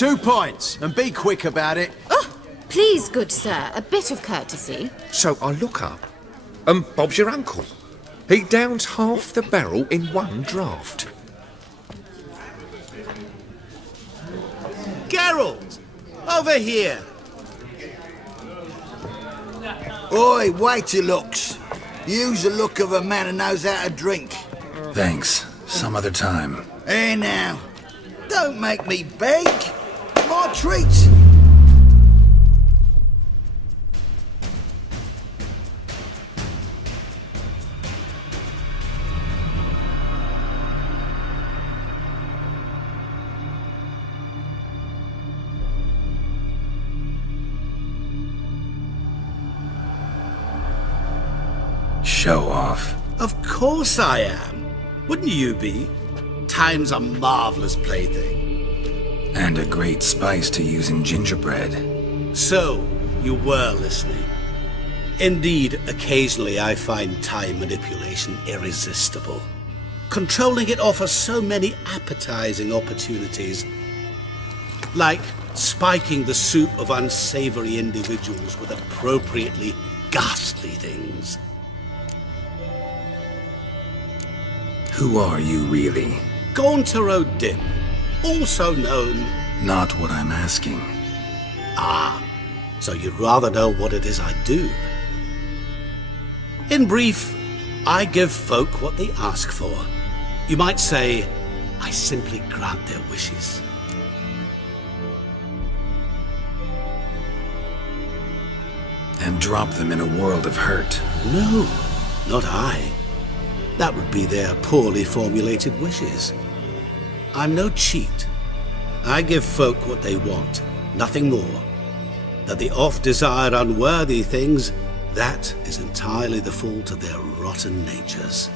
2 points, and be quick about it. Oh, please, good sir, a bit of courtesy. So I look up, and Bob's your uncle. He downs half the barrel in one draught. Geralt! Over here! Oi, wait your looks. Use the look of a man who knows how to drink. Thanks. Some other time. Here now. Don't make me beg. My treat. Show off. Of course I am. Wouldn't you be? Time's a marvelous plaything. And a great spice to use in gingerbread. So, you were listening. Indeed, occasionally I find time manipulation irresistible. Controlling it offers so many appetizing opportunities. Like spiking the soup of unsavory individuals with appropriately ghastly things. Who are you, really? Gauntero Dimm, also known... Not what I'm asking. Ah, so you'd rather know what it is I do. In brief, I give folk what they ask for. You might say, I simply grant their wishes. And drop them in a world of hurt. No, not I. That would be their poorly formulated wishes. I'm no cheat. I give folk what they want, nothing more. That they oft desire unworthy things, that is entirely the fault of their rotten natures.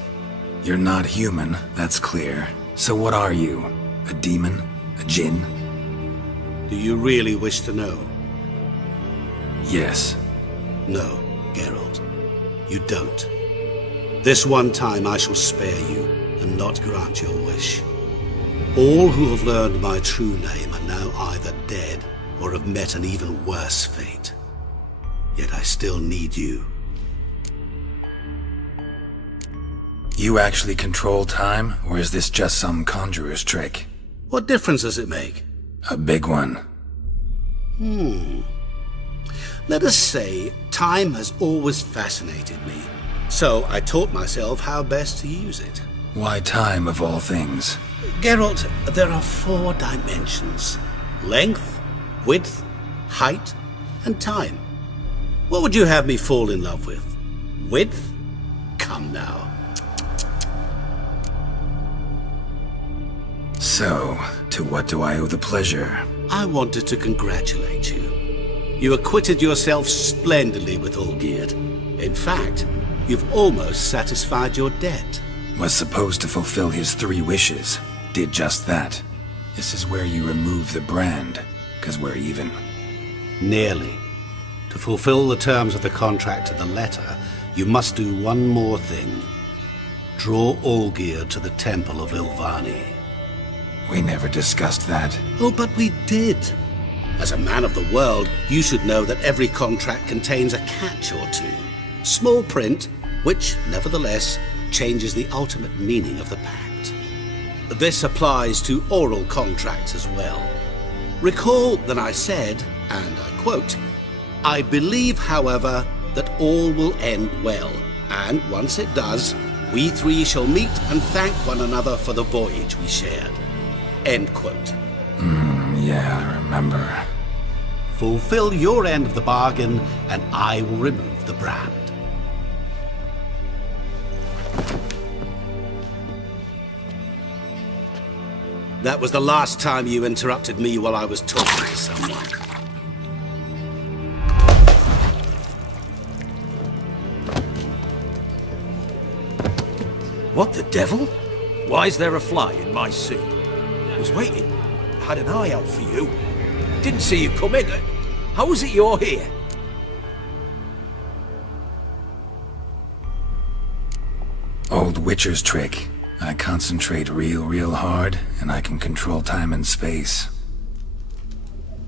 You're not human, that's clear. So what are you? A demon? A djinn? Do you really wish to know? Yes. No, Geralt. You don't. This one time I shall spare you, and not grant your wish. All who have learned my true name are now either dead, or have met an even worse fate. Yet I still need you. You actually control time, or is this just some conjurer's trick? What difference does it make? A big one. Let us say, time has always fascinated me. So I taught myself how best to use it. Why time, of all things? Geralt, there are 4 dimensions. Length, width, height, and time. What would you have me fall in love with? Width? Come now. So, to what do I owe the pleasure? I wanted to congratulate you. You acquitted yourself splendidly with Olgierd. In fact, you've almost satisfied your debt. Was supposed to fulfill his 3 wishes. Did just that. This is where you remove the brand, 'cause we're even. Nearly. To fulfill the terms of the contract to the letter, you must do one more thing. Draw Olgierd to the Temple of Ilvani. We never discussed that. Oh, but we did. As a man of the world, you should know that every contract contains a catch or two. Small print, which, nevertheless, changes the ultimate meaning of the pact. This applies to oral contracts as well. Recall that I said, and I quote, I believe, however, that all will end well, and once it does, we 3 shall meet and thank one another for the voyage we shared. End quote. Yeah, I remember. Fulfill your end of the bargain, and I will remove the brand. That was the last time you interrupted me while I was talking to someone. What the devil? Why is there a fly in my soup? Was waiting. Had an eye out for you. Didn't see you come in. How is it you're here? Old Witcher's trick. I concentrate real hard, and I can control time and space.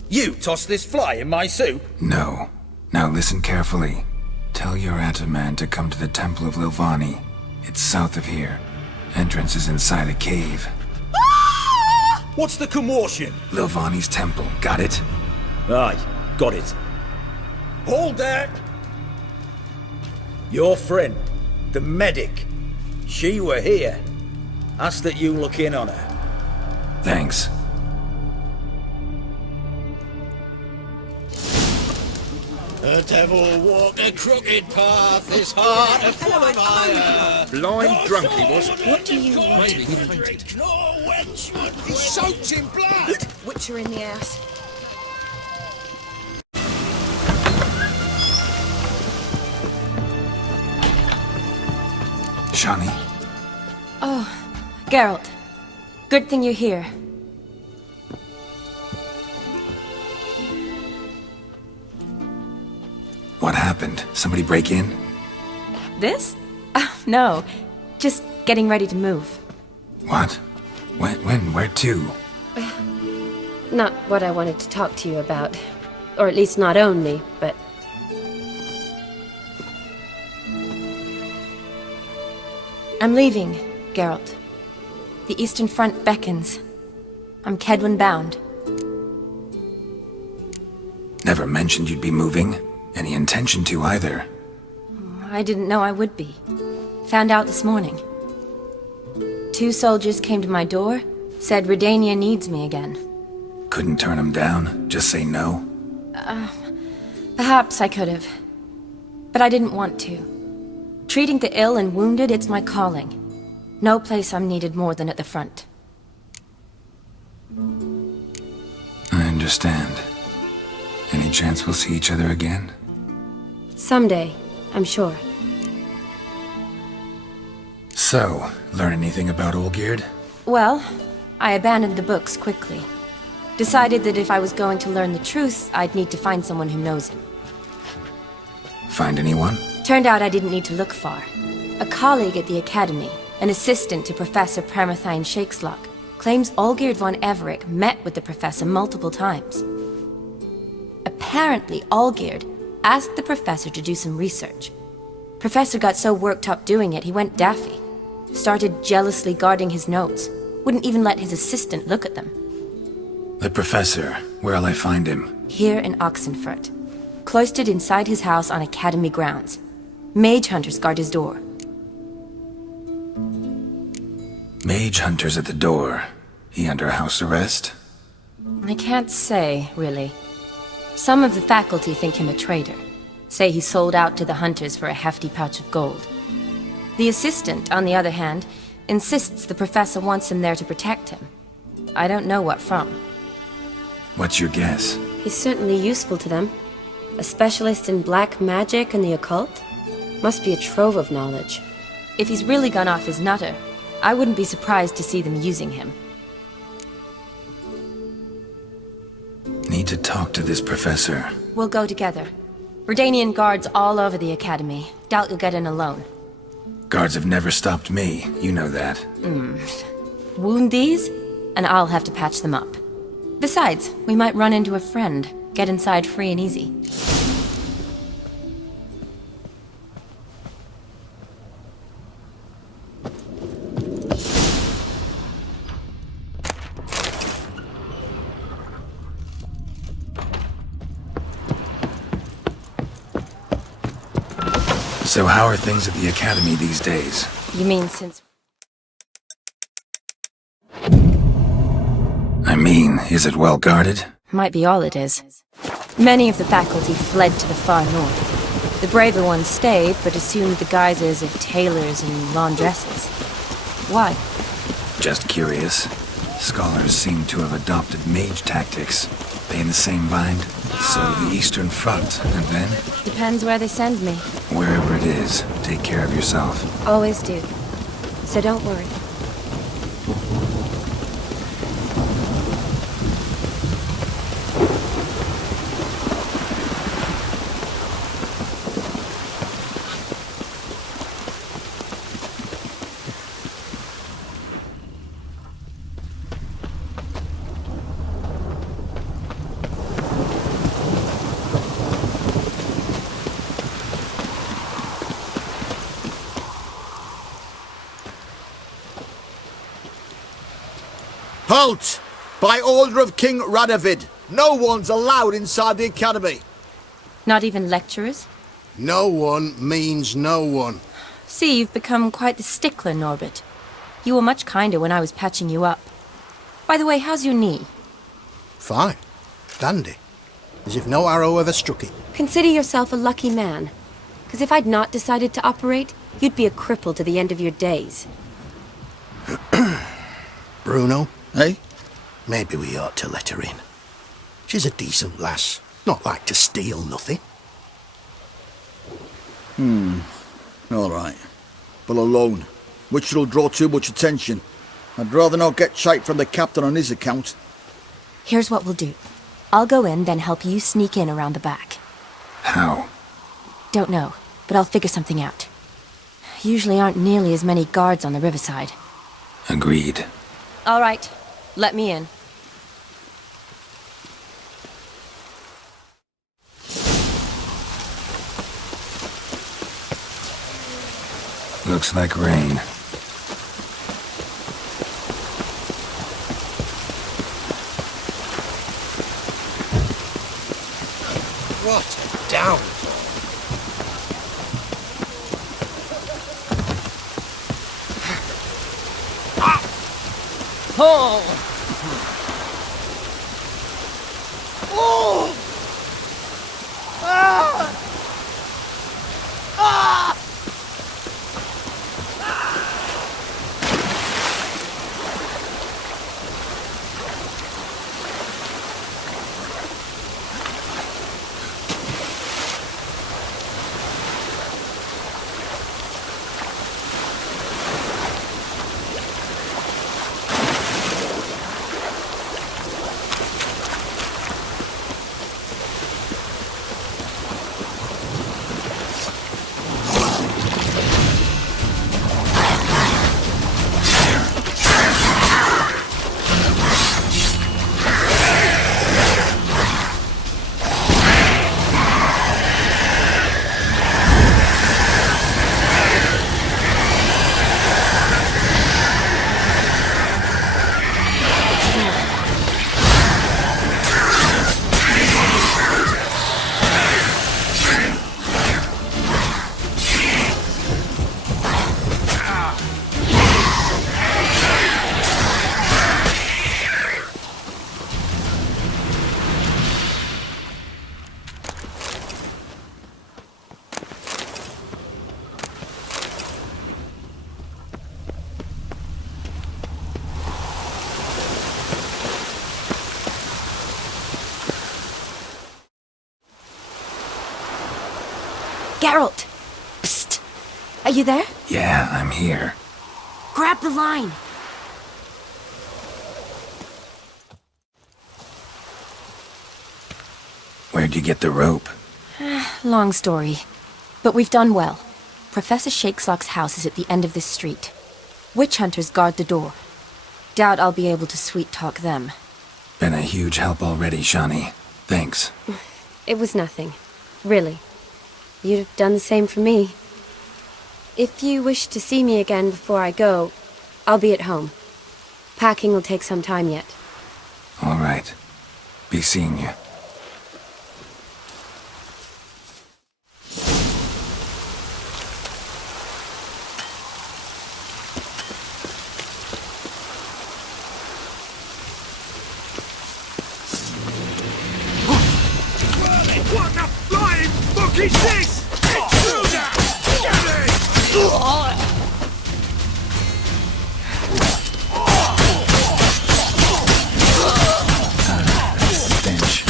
You tossed this fly in my soup? No. Now listen carefully. Tell your Ataman to come to the Temple of Lilvani. It's south of here. Entrance is inside a cave. What's the commotion? Lilvani's temple, got it? Aye, got it. Hold there! Your friend, the medic, she were here. Asked that you look in on her. Thanks. The devil walked a crooked path, his heart a full of fire. Blind drunk he was. What do you want? Maybe he fainted. He's soaked in blood. Witcher in the ass. Shani, Oh, Geralt. Good thing you're here. what happened? Somebody break in? This? No. Just getting ready to move. What? When? Where to? Not what I wanted to talk to you about. Or at least not only, but... I'm leaving, Geralt. The Eastern Front beckons. I'm Kedwin bound. Never mentioned you'd be moving. Any intention to either. I didn't know I would be. Found out this morning. 2 soldiers came to my door, said Redania needs me again. Couldn't turn him down? Just say no? Perhaps I could have. But I didn't want to. Treating the ill and wounded, it's my calling. No place I'm needed more than at the front. I understand. Any chance we'll see each other again? someday, I'm sure. So, learn anything about Olgierd? Well, I abandoned the books quickly. Decided that if I was going to learn the truth, I'd need to find someone who knows him. Find anyone? Turned out I didn't need to look far. A colleague at the Academy, an assistant to Professor Permathine Shakeslock, claims Olgierd von Everick met with the professor multiple times. Apparently, Olgierd asked the professor to do some research. Professor got so worked up doing it, he went daffy. Started jealously guarding his notes. Wouldn't even let his assistant look at them. The professor. Where'll I find him? Here in Oxenfurt. Cloistered inside his house on Academy grounds. Mage hunters guard his door. Mage hunters at the door. He under house arrest? I can't say, really. Some of the faculty think him a traitor. Say he sold out to the hunters for a hefty pouch of gold. The assistant, on the other hand, insists the professor wants him there to protect him. I don't know what from. What's your guess? He's certainly useful to them. A specialist in black magic and the occult? Must be a trove of knowledge. If he's really gone off his nutter, I wouldn't be surprised to see them using him. Need to talk to this professor. We'll go together. Redanian guards all over the Academy. Doubt you'll get in alone. Guards have never stopped me, you know that. Wound these, and I'll have to patch them up. Besides, we might run into a friend. Get inside free and easy. So how are things at the Academy these days? You mean since... I mean, is it well guarded? Might be all it is. Many of the faculty fled to the far north. The braver ones stayed, but assumed the guises of tailors and laundresses. Why? Just curious. Scholars seem to have adopted mage tactics. They in the same bind? So the Eastern Front, and then? Depends where they send me. Wherever it is, take care of yourself. Always do. So don't worry. Halt! By order of King Radovid, no one's allowed inside the academy. Not even lecturers? No one means no one. See, you've become quite the stickler, Norbert. You were much kinder when I was patching you up. By the way, how's your knee? Fine. Dandy. As if no arrow ever struck it. Consider yourself a lucky man. Because if I'd not decided to operate, you'd be a cripple to the end of your days. Bruno, eh? Maybe we ought to let her in. She's a decent lass. Not like to steal nothing. All right. But alone, which will draw too much attention. I'd rather not get shite from the captain on his account. Here's what we'll do. I'll go in, then help you sneak in around the back. How? Don't know, but I'll figure something out. Usually aren't nearly as many guards on the riverside. Agreed. All right, let me in. Looks like rain. What? Down. Oh! Oh! Ah! Ah! Geralt! Psst! Are you there? Yeah, I'm here. Grab the line! Where'd you get the rope? Long story. But we've done well. Professor Shakeslock's house is at the end of this street. Witch hunters guard the door. Doubt I'll be able to sweet-talk them. Been a huge help already, Shani. Thanks. It was nothing. Really. You'd have done the same for me. If you wish to see me again before I go, I'll be at home. Packing will take some time yet. All right. Be seeing you. What the flying fuck is this? Stench.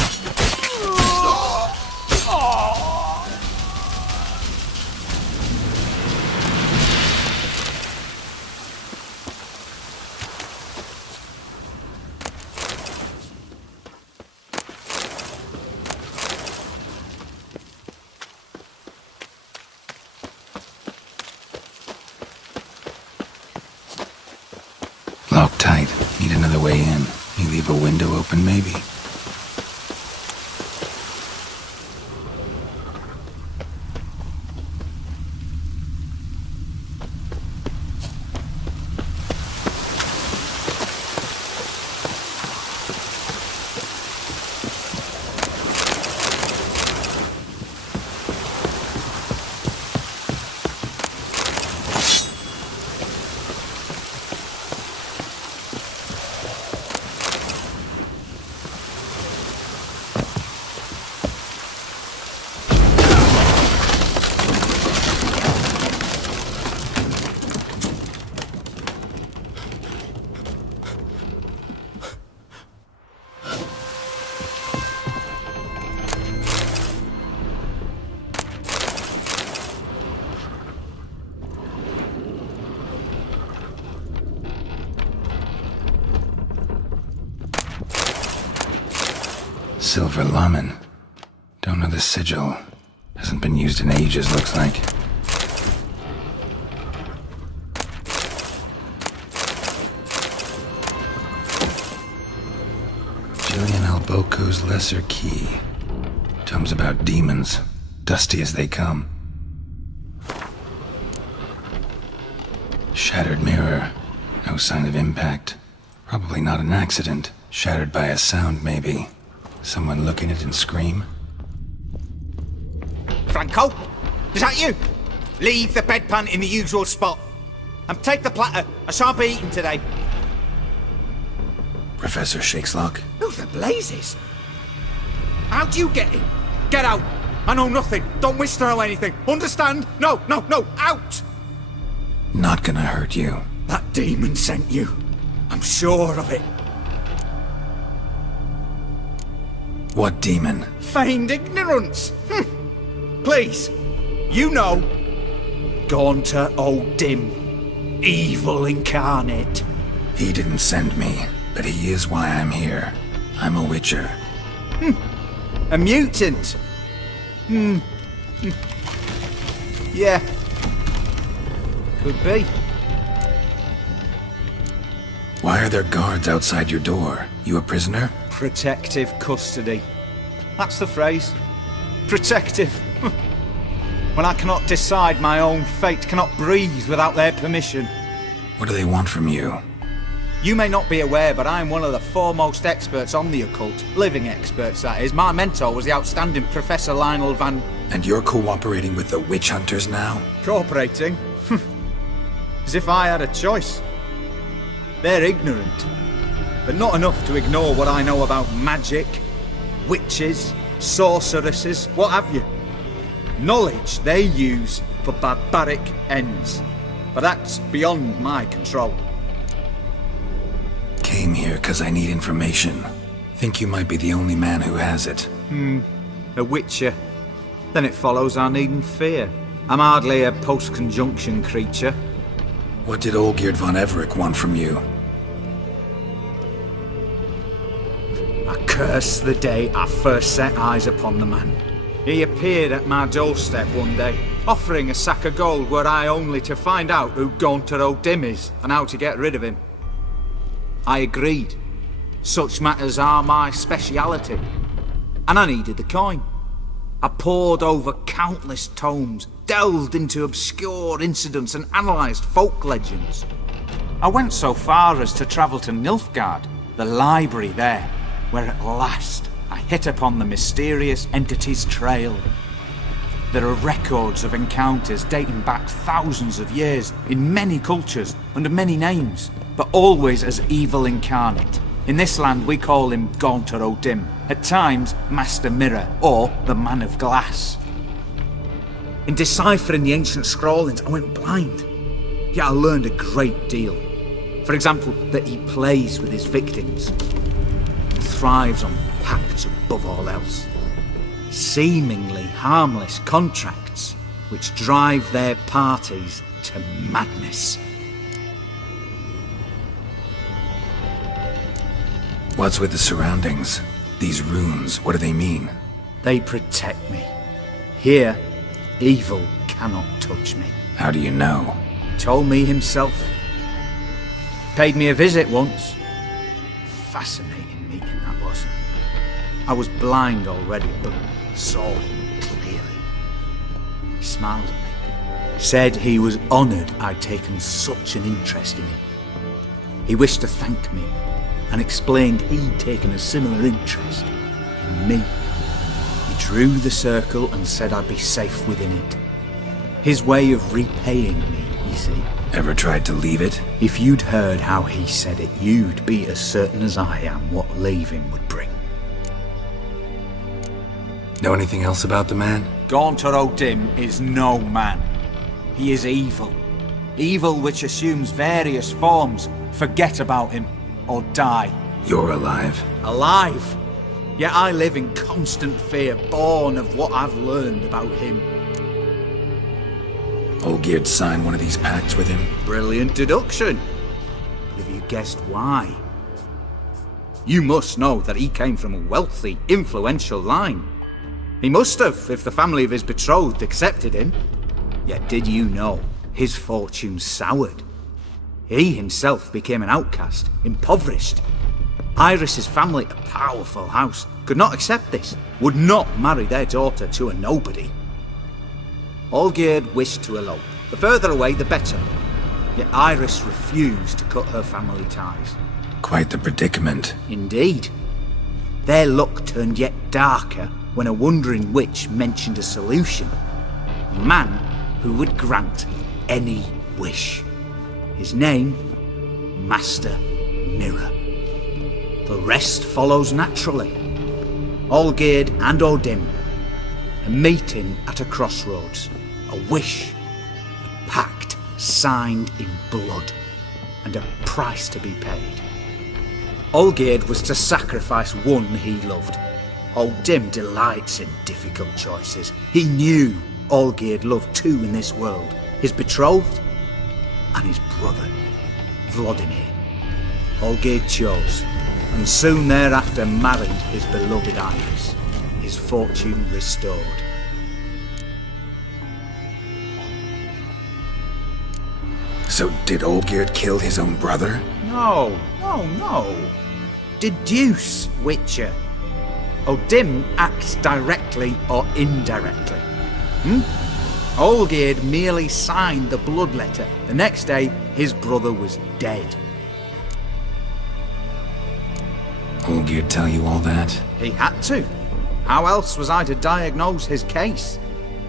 Locked tight. Need another way in. You leave a window open, maybe? Silver Laman. Don't know the sigil. Hasn't been used in ages, looks like. Gillian Alboco's Lesser Key. Tomes about demons, dusty as they come. Shattered mirror. No sign of impact. Probably not an accident. Shattered by a sound, maybe. Someone looking at it and scream. Franco? Is that you? Leave the bedpan in the usual spot. And take the platter. I shan't be eating today. Professor Shakeslock? Who the blazes? How'd you get in? Get out. I know nothing. Don't wish to know anything. Understand? No, out! Not gonna hurt you. That demon sent you. I'm sure of it. What demon? Feigned ignorance. Please, you know. Gaunter Dimm. Evil incarnate. He didn't send me, but he is why I'm here. I'm a witcher. A mutant. Yeah. Could be. Why are there guards outside your door? You a prisoner? Protective custody. That's the phrase. Protective. When I cannot decide my own fate, cannot breathe without their permission. What do they want from you? You may not be aware, but I'm one of the foremost experts on the occult. Living experts, that is. My mentor was the outstanding Professor Lionel Van... And you're cooperating with the witch hunters now? Cooperating? As if I had a choice. They're ignorant, but not enough to ignore what I know about magic, witches, sorceresses, what have you. Knowledge they use for barbaric ends, but that's beyond my control. Came here because I need information. Think you might be the only man who has it. A witcher. Then it follows I needn't fear. I'm hardly a post-conjunction creature. What did Olgierd von Everec want from you? I curse the day I first set eyes upon the man. He appeared at my doorstep one day, offering a sack of gold were I only to find out who Gaunter Dimm is and how to get rid of him. I agreed. Such matters are my speciality. And I needed the coin. I pored over countless tomes, delved into obscure incidents and analysed folk legends. I went so far as to travel to Nilfgaard, the library there, where at last I hit upon the mysterious entity's trail. There are records of encounters dating back thousands of years in many cultures under many names, but always as evil incarnate. In this land we call him Gaunter Dimm, at times Master Mirror or the Man of Glass. In deciphering the ancient scrawlings I went blind, yet I learned a great deal. For example, that he plays with his victims and thrives on pacts above all else. Seemingly harmless contracts which drive their parties to madness. What's with the surroundings? These runes, what do they mean? They protect me. Here, evil cannot touch me. How do you know? He told me himself. Paid me a visit once. Fascinating meeting that was. I was blind already, but saw him clearly. He smiled at me. Said he was honoured I'd taken such an interest in him. He wished to thank me and explained he'd taken a similar interest in me. He drew the circle and said I'd be safe within it. His way of repaying me, you see. Ever tried to leave it? If you'd heard how he said it, you'd be as certain as I am what leaving would bring. Know anything else about the man? Gaunter Dimm is no man. He is evil. Evil which assumes various forms. Forget about him, or die. You're alive. Alive? Yet I live in constant fear, born of what I've learned about him. Olgierd signed one of these pacts with him? Brilliant deduction. But have you guessed why? You must know that he came from a wealthy, influential line. He must have, if the family of his betrothed accepted him. Yet did you know his fortune soured? He himself became an outcast, impoverished. Iris's family, a powerful house, could not accept this, would not marry their daughter to a nobody. Olgierd wished to elope. The further away, the better. Yet Iris refused to cut her family ties. Quite the predicament. Indeed. Their luck turned yet darker when a wandering witch mentioned a solution. A man who would grant any wish. His name, Master Mirror. The rest follows naturally. Olgierd and Dimm, a meeting at a crossroads, a wish, a pact signed in blood, and a price to be paid. Olgierd was to sacrifice one he loved. Dimm delights in difficult choices. He knew Olgierd loved two in this world, his betrothed and his brother, Vladimir. Olgierd chose, and soon thereafter married his beloved Iris, his fortune restored. So did Olgierd kill his own brother? No. Deduce, Witcher. Dimm acts directly or indirectly. Olgierd merely signed the blood letter. The next day, his brother was dead. Olgierd tell you all that? He had to. How else was I to diagnose his case?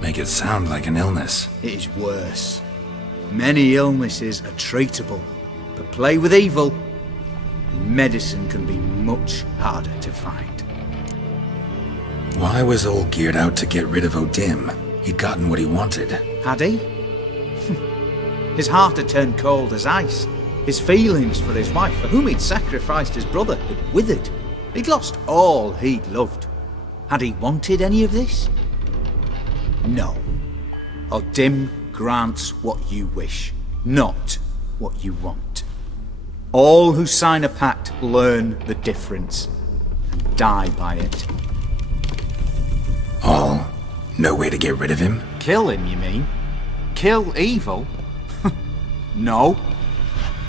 Make it sound like an illness. It is worse. Many illnesses are treatable, but play with evil, medicine can be much harder to find. Why was Olgierd out to get rid of Dimm? He'd gotten what he wanted. Had he? His heart had turned cold as ice. His feelings for his wife, for whom he'd sacrificed his brother, had withered. He'd lost all he'd loved. Had he wanted any of this? No. Dimm grants what you wish, not what you want. All who sign a pact learn the difference and die by it. All? No way to get rid of him? Kill him, you mean? Kill evil? No.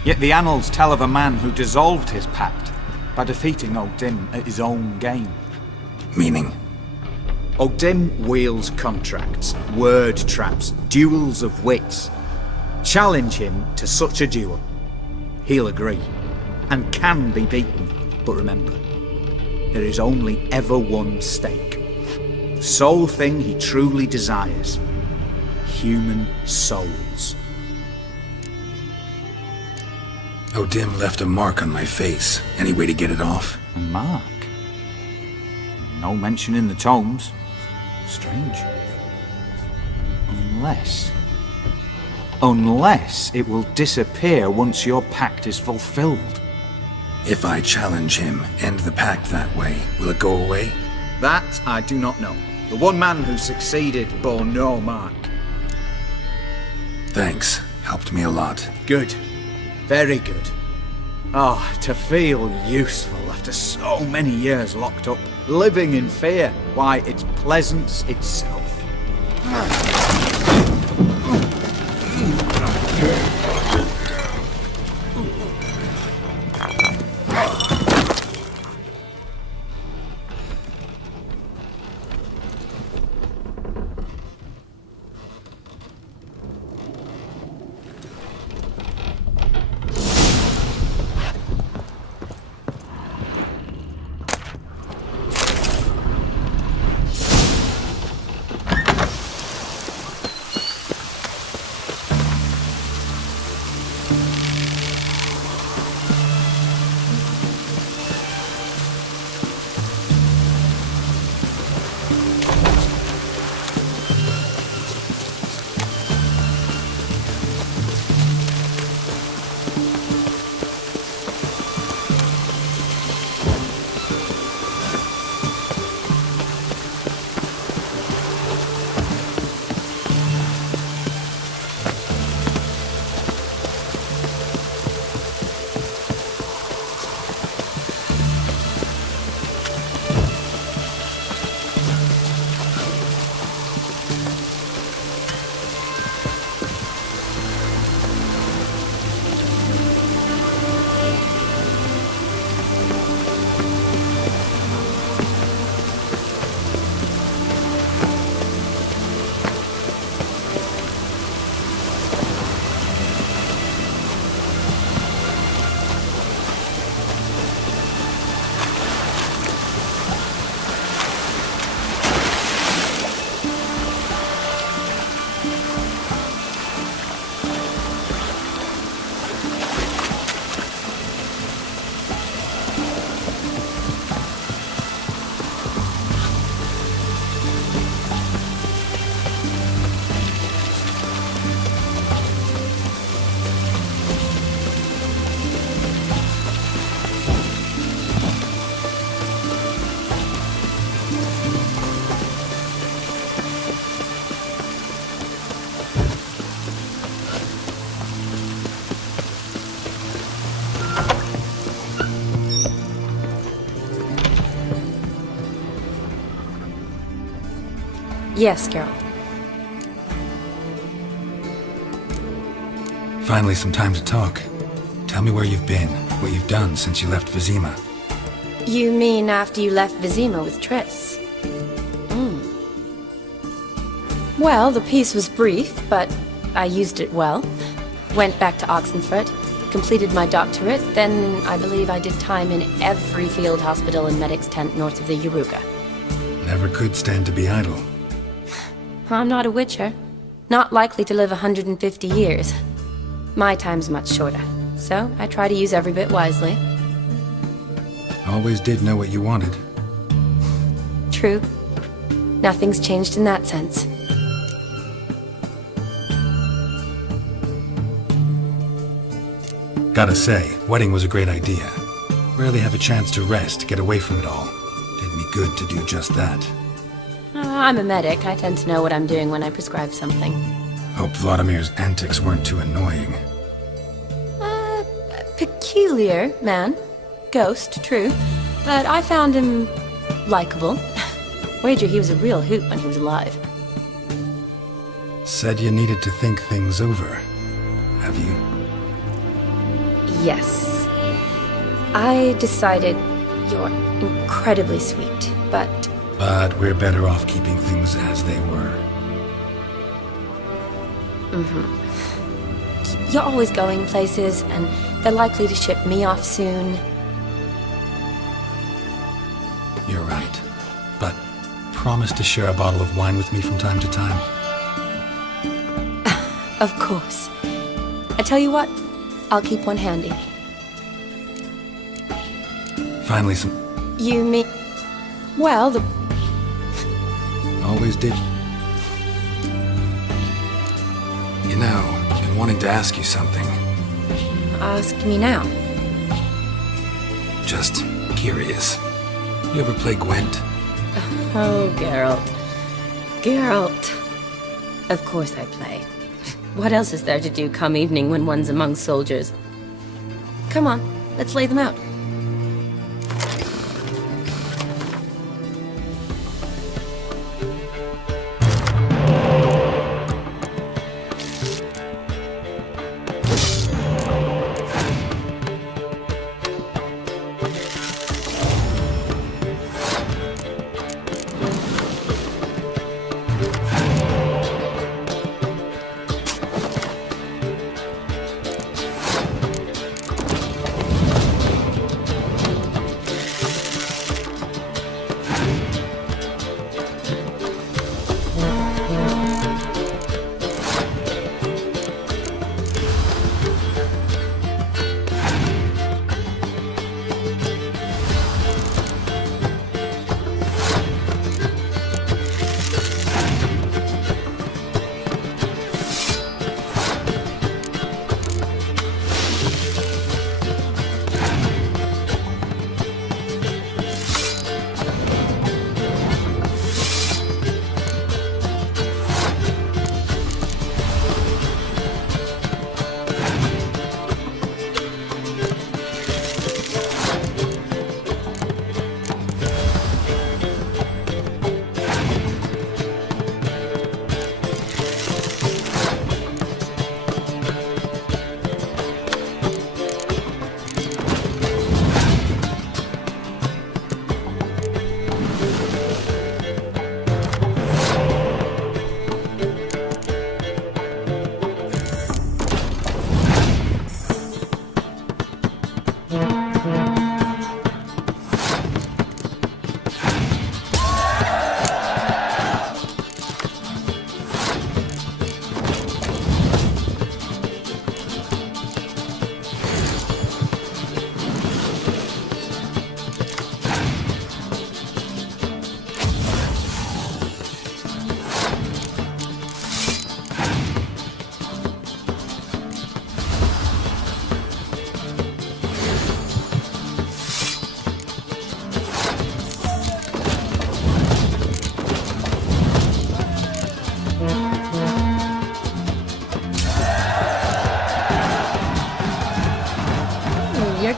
Yet the annals tell of a man who dissolved his pact by defeating Dimm at his own game. Meaning? Dimm wields contracts, word traps, duels of wits. Challenge him to such a duel. He'll agree, and can be beaten. But remember, there is only ever one stake. The sole thing he truly desires. Human souls. Dimm left a mark on my face. Any way to get it off? A mark? No mention in the tomes. Strange. Unless it will disappear once your pact is fulfilled. If I challenge him, end the pact that way, will it go away? That I do not know. The one man who succeeded bore no mark. Thanks. Helped me a lot. Good. Very good. To feel useful after so many years locked up, living in fear. Why, it's pleasance itself. Yes, Geralt. Finally, some time to talk. Tell me where you've been, what you've done since you left Vizima. You mean after you left Vizima with Triss? Well, the peace was brief, but I used it well. Went back to Oxenfurt, completed my doctorate, then I believe I did time in every field hospital and medic's tent north of the Yaruga. Never could stand to be idle. I'm not a witcher. Not likely to live 150 years. My time's much shorter, so I try to use every bit wisely. Always did know what you wanted. True. Nothing's changed in that sense. Gotta say, wedding was a great idea. Rarely have a chance to rest, get away from it all. Did me good to do just that. I'm a medic. I tend to know what I'm doing when I prescribe something. Hope Vladimir's antics weren't too annoying. Peculiar man. Ghost, true. But I found him likable. Wager he was a real hoot when he was alive. Said you needed to think things over. Have you? Yes. I decided you're incredibly sweet, but... But we're better off keeping things as they were. You're always going places, and they're likely to ship me off soon. You're right. But promise to share a bottle of wine with me from time to time. Of course. I tell you what, I'll keep one handy. Finally some... You mean... Well, the... Always did. You know, I've been wanting to ask you something. Ask me now. Just curious. You ever play Gwent? Oh, Geralt. Geralt. Of course I play. What else is there to do come evening when one's among soldiers? Come on, let's lay them out.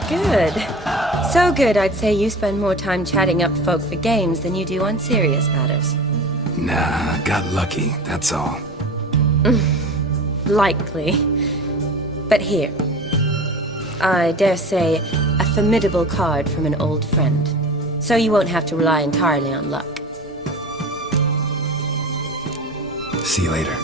Good. So good, I'd say you spend more time chatting up folk for games than you do on serious matters. Nah, got lucky, that's all. Likely. But here. I dare say, a formidable card from an old friend. So you won't have to rely entirely on luck. See you later.